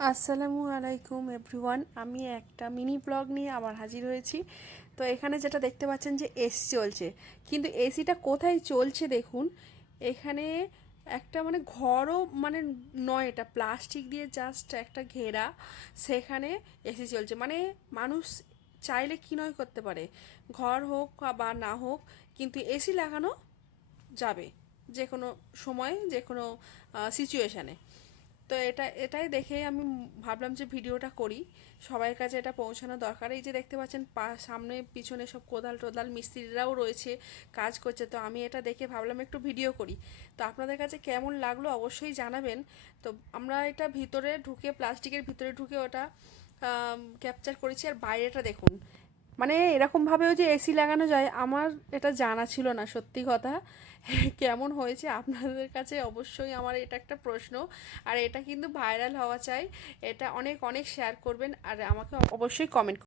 আসসালামু আলাইকুম এভরিওয়ান, আমি একটা মিনি ব্লগ নিয়ে আবার হাজির হয়েছি। তো এখানে যেটা দেখতে পাচ্ছেন যে এসি চলছে, কিন্তু এসিটা কোথায় চলছে দেখুন। এখানে একটা মানে ঘরও মানে নয়, এটা প্লাস্টিক দিয়ে জাস্ট একটা ঘেরা, সেখানে এসি চলছে। মানে মানুষ চাইলে কি নয় করতে পারে, ঘর হোক বা না হোক, কিন্তু এসি লাগানো যাবে যে কোনো সময়, যে কোনো সিচুয়েশানে। তো এটাই দেখেই আমি ভাবলাম যে ভিডিওটা করি, সবার কাছে এটা পৌঁছানো দরকার। এই যে দেখতে পাচ্ছেন সামনে পিছনে সব কোদাল টোদাল মিস্ত্রিরাও রয়েছে, কাজ করছে। তো আমি এটা দেখে ভাবলাম একটু ভিডিও করি। তো আপনাদের কাছে কেমন লাগলো অবশ্যই জানাবেন। তো আমরা এটা ভিতরে ঢুকে, প্লাস্টিকের ভিতরে ঢুকে ওটা ক্যাপচার করেছি। আর বাইরেটা দেখুন, মানে এরকমভাবেও যে এসি লাগানো যায় আমার এটা জানা ছিল না, সত্যি কথা। কেমন হয়েছে আপনাদের কাছে অবশ্যই আমার এটা একটা প্রশ্ন। আর এটা কিন্তু ভাইরাল হওয়া চাই, এটা অনেক অনেক শেয়ার করবেন আর আমাকে অবশ্যই কমেন্ট